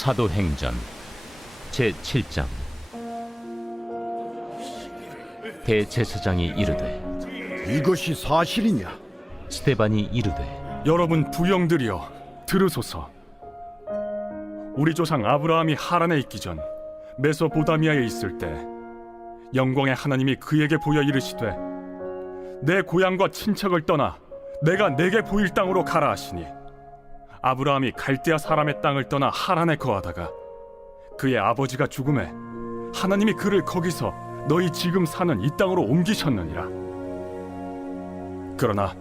사도행전 제7장. 대제사장이 이르되 이것이 사실이냐? 스데반이 이르되 여러분 부영들이여 들으소서. 우리 조상 아브라함이 하란에 있기 전 메소포다미아에 있을 때 영광의 하나님이 그에게 보여 이르시되 내 고향과 친척을 떠나 내가 내게 보일 땅으로 가라 하시니, 아브라함이 갈대아 사람의 땅을 떠나 하란에 거하다가 그의 아버지가 죽음에 하나님이 그를 거기서 너희 지금 사는 이 땅으로 옮기셨느니라. 그러나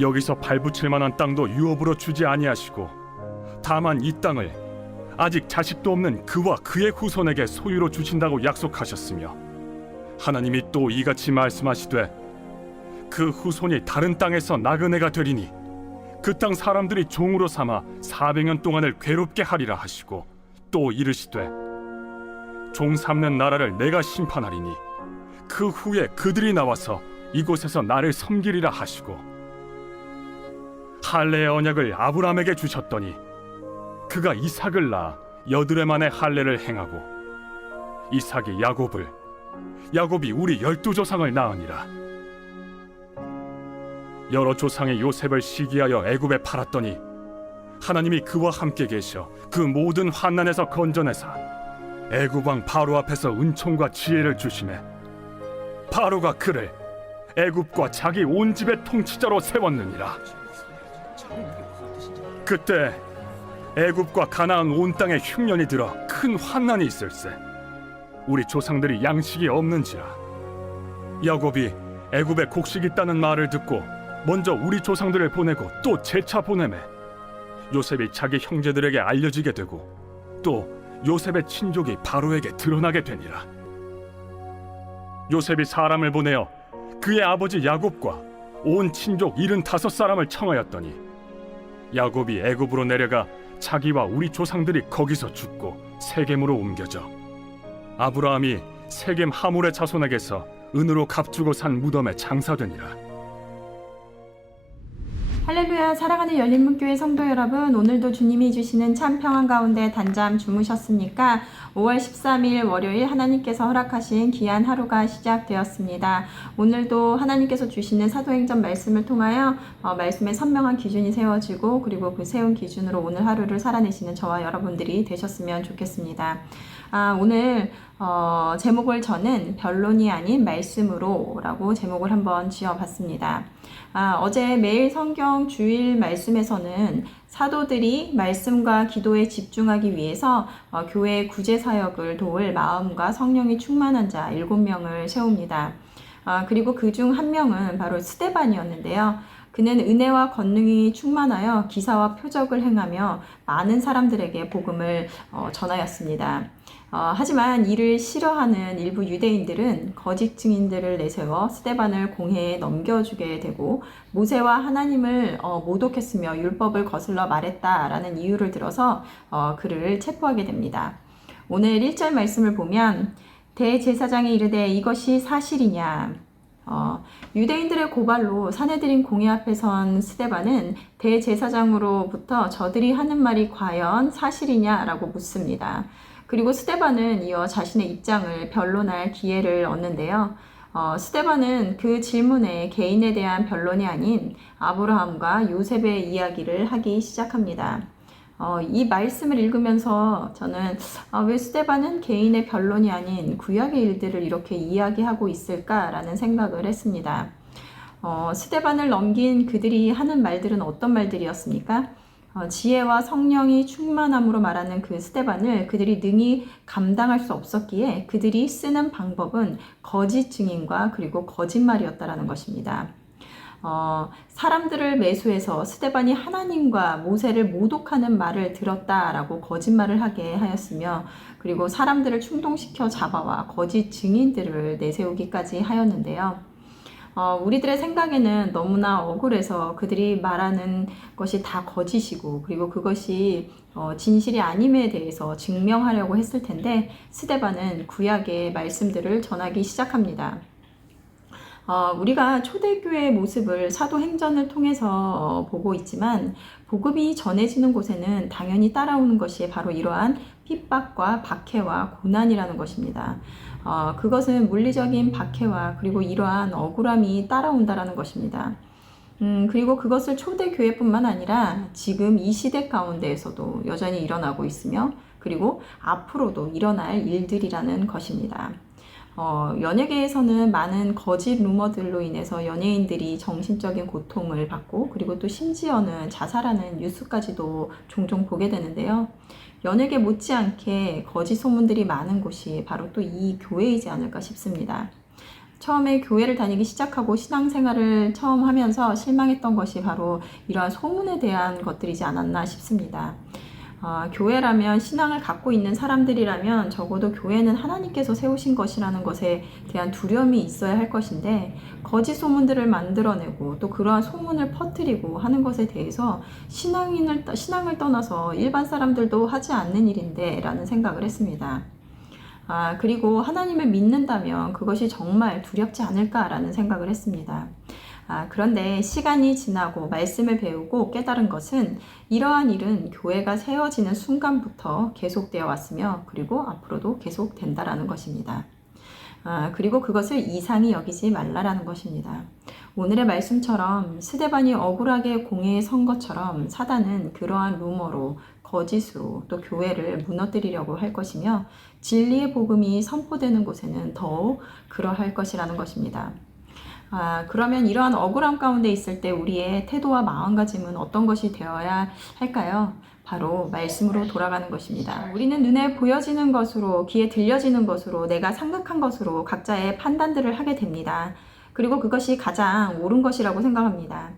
여기서 발붙일 만한 땅도 유업으로 주지 아니하시고 다만 이 땅을 아직 자식도 없는 그와 그의 후손에게 소유로 주신다고 약속하셨으며, 하나님이 또 이같이 말씀하시되 그 후손이 다른 땅에서 나그네가 되리니 그 땅 사람들이 종으로 삼아 400년 동안을 괴롭게 하리라 하시고, 또 이르시되 종 삼는 나라를 내가 심판하리니 그 후에 그들이 나와서 이곳에서 나를 섬기리라 하시고, 할례의 언약을 아브라함에게 주셨더니 그가 이삭을 낳아 8해 만에 할례를 행하고, 이삭이 야곱을, 야곱이 우리 12조상을 낳으니라. 여러 조상의 요셉을 시기하여 애굽에 팔았더니 하나님이 그와 함께 계셔 그 모든 환난에서 건져내사 애굽 왕 바로 앞에서 은총과 지혜를 주시매, 바로가 그를 애굽과 자기 온 집의 통치자로 세웠느니라. 그때 애굽과 가나안 온 땅에 흉년이 들어 큰 환난이 있을세. 우리 조상들이 양식이 없는지라. 야곱이 애굽에 곡식 있다는 말을 듣고 먼저 우리 조상들을 보내고 또 재차 보내매, 요셉이 자기 형제들에게 알려지게 되고 또 요셉의 친족이 바로에게 드러나게 되니라. 요셉이 사람을 보내어 그의 아버지 야곱과 온 친족 75사람을 청하였더니, 야곱이 애굽으로 내려가 자기와 우리 조상들이 거기서 죽고 세겜으로 옮겨져 아브라함이 세겜 하몰의 자손에게서 은으로 값주고 산 무덤에 장사되니라. 할렐루야. 사랑하는 열린문교회 성도 여러분, 오늘도 주님이 주시는 참 평안 가운데 단잠 주무셨습니까? 5월 13일 월요일 하나님께서 허락하신 귀한 하루가 시작되었습니다. 오늘도 하나님께서 주시는 사도행전 말씀을 통하여 말씀의 선명한 기준이 세워지고, 그리고 그 세운 기준으로 오늘 하루를 살아내시는 저와 여러분들이 되셨으면 좋겠습니다. 오늘 제목을 저는 변론이 아닌 말씀으로 라고 제목을 한번 지어봤습니다. 어제 매일 성경 주일 말씀에서는 사도들이 말씀과 기도에 집중하기 위해서 교회 구제 사역을 도울 마음과 성령이 충만한 자 7명을 세웁니다. 그리고 그 중 한 명은 바로 스데반이었는데요. 그는 은혜와 권능이 충만하여 기사와 표적을 행하며 많은 사람들에게 복음을 전하였습니다. 하지만 이를 싫어하는 일부 유대인들은 거짓 증인들을 내세워 스데반을 공회에 넘겨주게 되고, 모세와 하나님을 모독했으며 율법을 거슬러 말했다라는 이유를 들어서 그를 체포하게 됩니다. 오늘 1절 말씀을 보면 대제사장이 이르되 이것이 사실이냐. 유대인들의 고발로 사내들인 공회 앞에 선 스데반은 대제사장으로부터 저들이 하는 말이 과연 사실이냐라고 묻습니다. 그리고 스데반은 이어 자신의 입장을 변론할 기회를 얻는데요. 스데반은 그 질문에 개인에 대한 변론이 아닌 아브라함과 요셉의 이야기를 하기 시작합니다. 이 말씀을 읽으면서 저는 왜 스데반은 개인의 변론이 아닌 구약의 일들을 이렇게 이야기하고 있을까라는 생각을 했습니다. 스데반을 넘긴 그들이 하는 말들은 어떤 말들이었습니까? 지혜와 성령이 충만함으로 말하는 그 스데반을 그들이 능히 감당할 수 없었기에 그들이 쓰는 방법은 거짓 증인과 그리고 거짓말이었다라는 것입니다. 사람들을 매수해서 스데반이 하나님과 모세를 모독하는 말을 들었다라고 거짓말을 하게 하였으며, 그리고 사람들을 충동시켜 잡아와 거짓 증인들을 내세우기까지 하였는데요. 우리들의 생각에는 너무나 억울해서 그들이 말하는 것이 다 거짓이고, 그리고 그것이 진실이 아님에 대해서 증명하려고 했을 텐데, 스데반은 구약의 말씀들을 전하기 시작합니다. 우리가 초대교회의 모습을 사도행전을 통해서 보고 있지만 복음이 전해지는 곳에는 당연히 따라오는 것이 바로 이러한 핍박과 박해와 고난이라는 것입니다. 그것은 물리적인 박해와 그리고 이러한 억울함이 따라온다라는 것입니다. 그리고 그것을 초대교회뿐만 아니라 지금 이 시대 가운데에서도 여전히 일어나고 있으며 그리고 앞으로도 일어날 일들이라는 것입니다. 연예계에서는 많은 거짓 루머들로 인해서 연예인들이 정신적인 고통을 받고 그리고 또 심지어는 자살하는 뉴스까지도 종종 보게 되는데요. 연예계 못지않게 거짓 소문들이 많은 곳이 바로 또 이 교회이지 않을까 싶습니다. 처음에 교회를 다니기 시작하고 신앙생활을 처음 하면서 실망했던 것이 바로 이러한 소문에 대한 것들이지 않았나 싶습니다. 교회라면 신앙을 갖고 있는 사람들이라면 적어도 교회는 하나님께서 세우신 것이라는 것에 대한 두려움이 있어야 할 것인데 거짓 소문들을 만들어내고 또 그러한 소문을 퍼뜨리고 하는 것에 대해서 신앙을 떠나서 일반 사람들도 하지 않는 일인데 라는 생각을 했습니다. 그리고 하나님을 믿는다면 그것이 정말 두렵지 않을까라는 생각을 했습니다. 그런데 시간이 지나고 말씀을 배우고 깨달은 것은 이러한 일은 교회가 세워지는 순간부터 계속되어 왔으며 그리고 앞으로도 계속된다라는 것입니다. 그리고 그것을 이상히 여기지 말라라는 것입니다. 오늘의 말씀처럼 스데반이 억울하게 공회에 선 것처럼 사단은 그러한 루머로 거짓으로 또 교회를 무너뜨리려고 할 것이며 진리의 복음이 선포되는 곳에는 더욱 그러할 것이라는 것입니다. 그러면 이러한 억울함 가운데 있을 때 우리의 태도와 마음가짐은 어떤 것이 되어야 할까요? 바로 말씀으로 돌아가는 것입니다. 우리는 눈에 보여지는 것으로, 귀에 들려지는 것으로, 내가 생각한 것으로 각자의 판단들을 하게 됩니다. 그리고 그것이 가장 옳은 것이라고 생각합니다.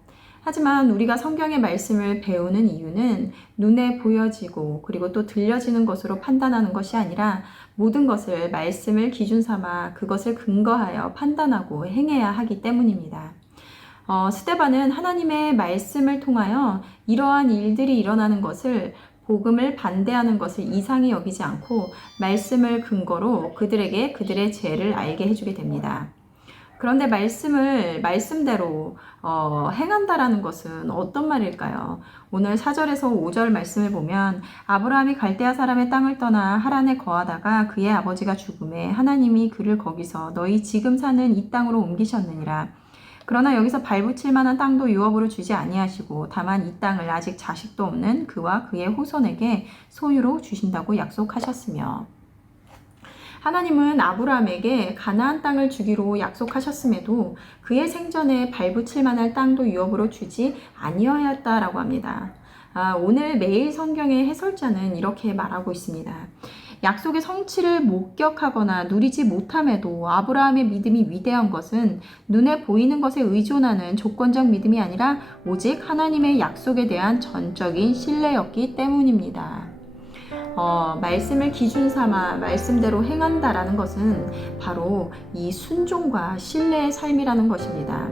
하지만 우리가 성경의 말씀을 배우는 이유는 눈에 보여지고 그리고 또 들려지는 것으로 판단하는 것이 아니라 모든 것을 말씀을 기준 삼아 그것을 근거하여 판단하고 행해야 하기 때문입니다. 스데반은 하나님의 말씀을 통하여 이러한 일들이 일어나는 것을 복음을 반대하는 것을 이상히 여기지 않고 말씀을 근거로 그들에게 그들의 죄를 알게 해주게 됩니다. 그런데 말씀대로 행한다라는 것은 어떤 말일까요? 오늘 4절에서 5절 말씀을 보면 아브라함이 갈대아 사람의 땅을 떠나 하란에 거하다가 그의 아버지가 죽음에 하나님이 그를 거기서 너희 지금 사는 이 땅으로 옮기셨느니라. 그러나 여기서 발붙일 만한 땅도 유업으로 주지 아니하시고 다만 이 땅을 아직 자식도 없는 그와 그의 후손에게 소유로 주신다고 약속하셨으며 하나님은 아브라함에게 가나안 땅을 주기로 약속하셨음에도 그의 생전에 발붙일 만한 땅도 유업으로 주지 아니하였다라고 합니다. 오늘 매일 성경의 해설자는 이렇게 말하고 있습니다. 약속의 성취를 목격하거나 누리지 못함에도 아브라함의 믿음이 위대한 것은 눈에 보이는 것에 의존하는 조건적 믿음이 아니라 오직 하나님의 약속에 대한 전적인 신뢰였기 때문입니다. 말씀을 기준 삼아 말씀대로 행한다라는 것은 바로 이 순종과 신뢰의 삶이라는 것입니다.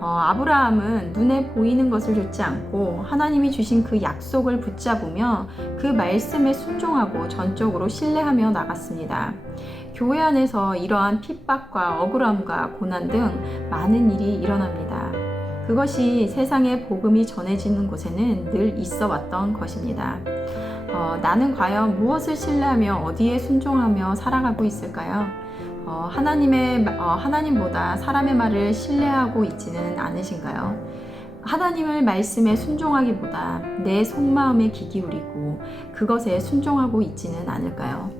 아브라함은 눈에 보이는 것을 좇지 않고 하나님이 주신 그 약속을 붙잡으며 그 말씀에 순종하고 전적으로 신뢰하며 나갔습니다. 교회 안에서 이러한 핍박과 억울함과 고난 등 많은 일이 일어납니다. 그것이 세상에 복음이 전해지는 곳에는 늘 있어 왔던 것입니다. 나는 과연 무엇을 신뢰하며 어디에 순종하며 살아가고 있을까요? 하나님보다 사람의 말을 신뢰하고 있지는 않으신가요? 하나님의 말씀에 순종하기보다 내 속마음에 귀 기울이고 그것에 순종하고 있지는 않을까요?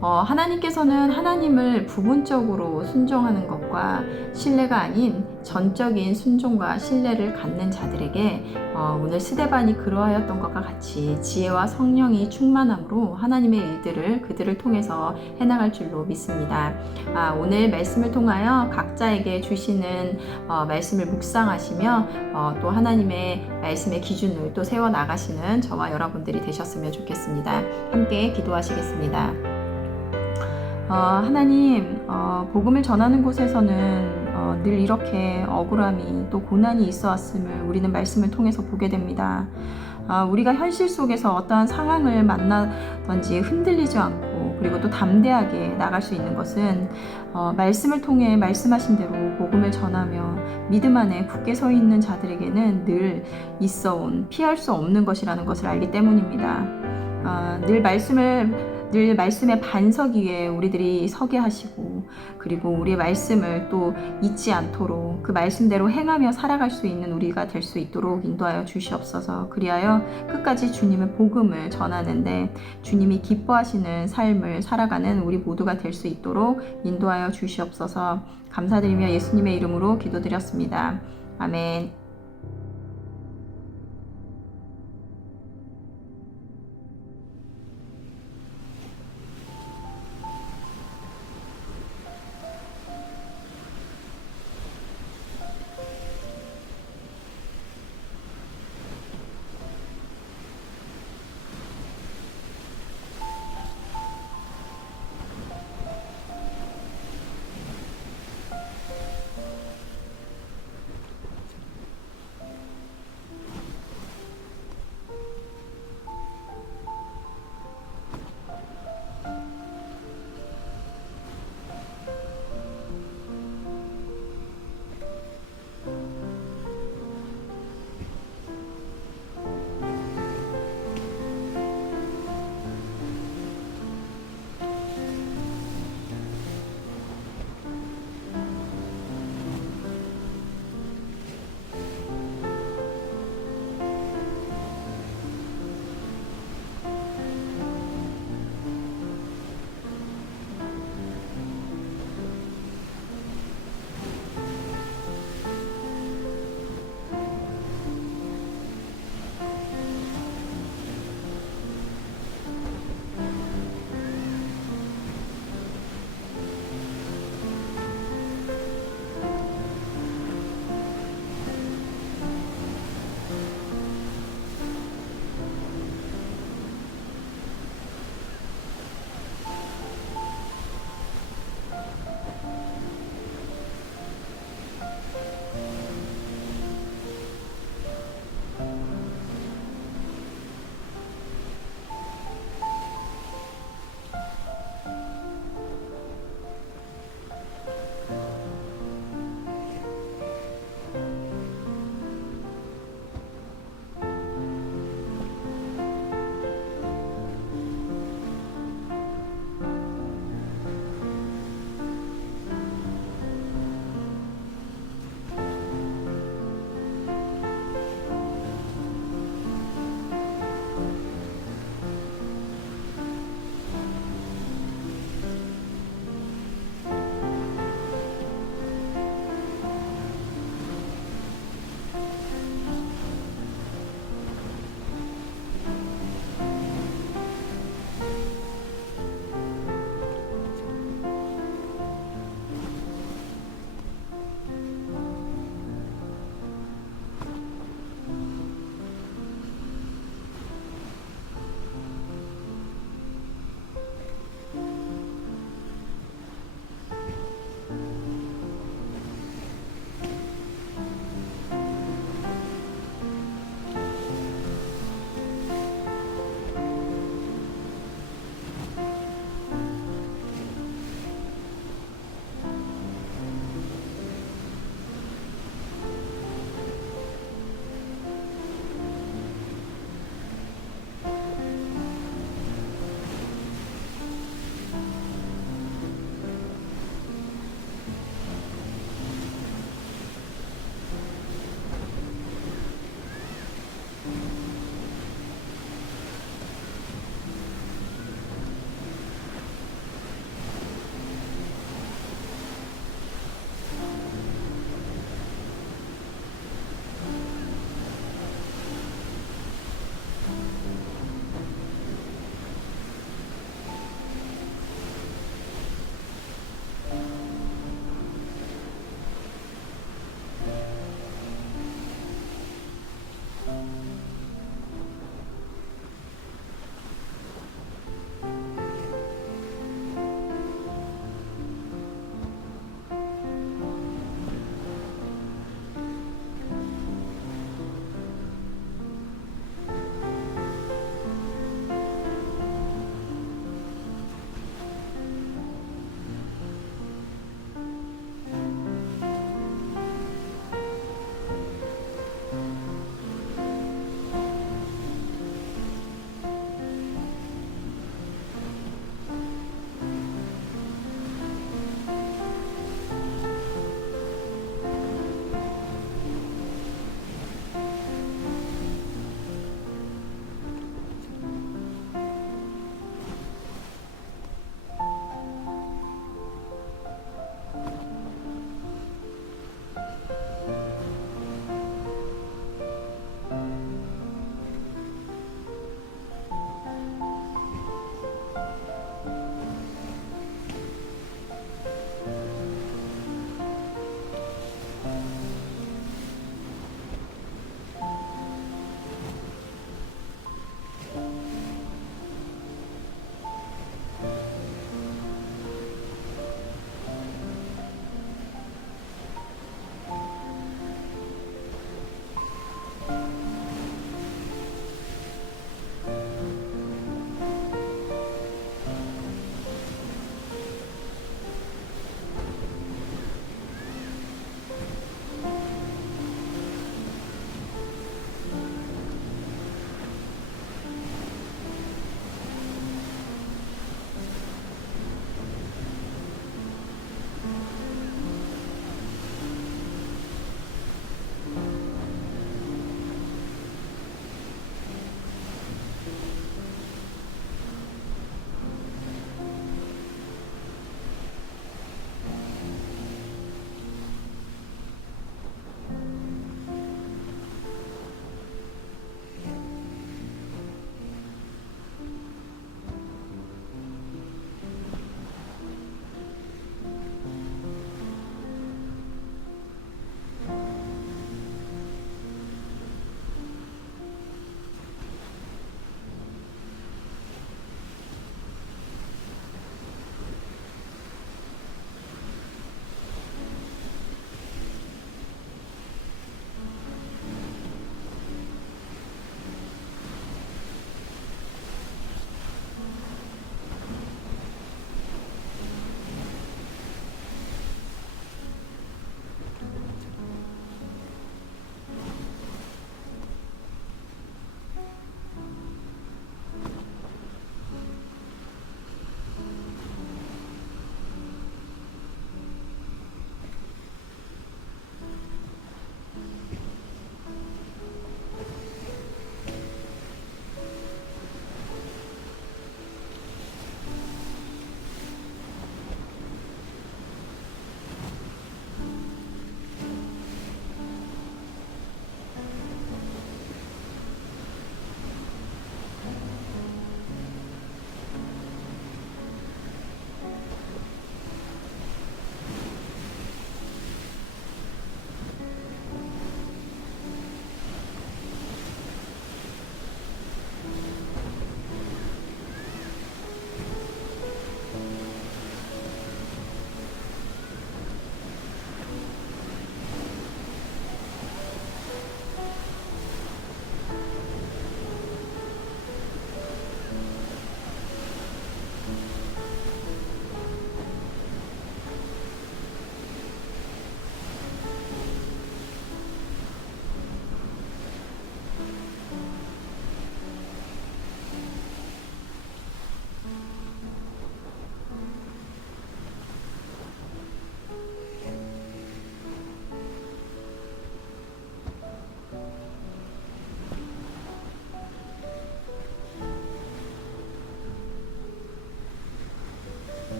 하나님께서는 하나님을 부분적으로 순종하는 것과 신뢰가 아닌 전적인 순종과 신뢰를 갖는 자들에게 오늘 스데반이 그러하였던 것과 같이 지혜와 성령이 충만함으로 하나님의 일들을 그들을 통해서 해나갈 줄로 믿습니다. 오늘 말씀을 통하여 각자에게 주시는 말씀을 묵상하시며 또 하나님의 말씀의 기준을 또 세워나가시는 저와 여러분들이 되셨으면 좋겠습니다. 함께 기도하시겠습니다. 하나님, 복음을 전하는 곳에서는 늘 이렇게 억울함이 또 고난이 있어 왔음을 우리는 말씀을 통해서 보게 됩니다. 우리가 현실 속에서 어떠한 상황을 만나든지 흔들리지 않고 그리고 또 담대하게 나갈 수 있는 것은 말씀을 통해 말씀하신 대로 복음을 전하며 믿음 안에 굳게 서 있는 자들에게는 늘 있어온 피할 수 없는 것이라는 것을 알기 때문입니다. 늘 말씀의 반석 위에 우리들이 서게 하시고, 그리고 우리의 말씀을 또 잊지 않도록 그 말씀대로 행하며 살아갈 수 있는 우리가 될 수 있도록 인도하여 주시옵소서. 그리하여 끝까지 주님의 복음을 전하는데 주님이 기뻐하시는 삶을 살아가는 우리 모두가 될 수 있도록 인도하여 주시옵소서. 감사드리며 예수님의 이름으로 기도드렸습니다. 아멘.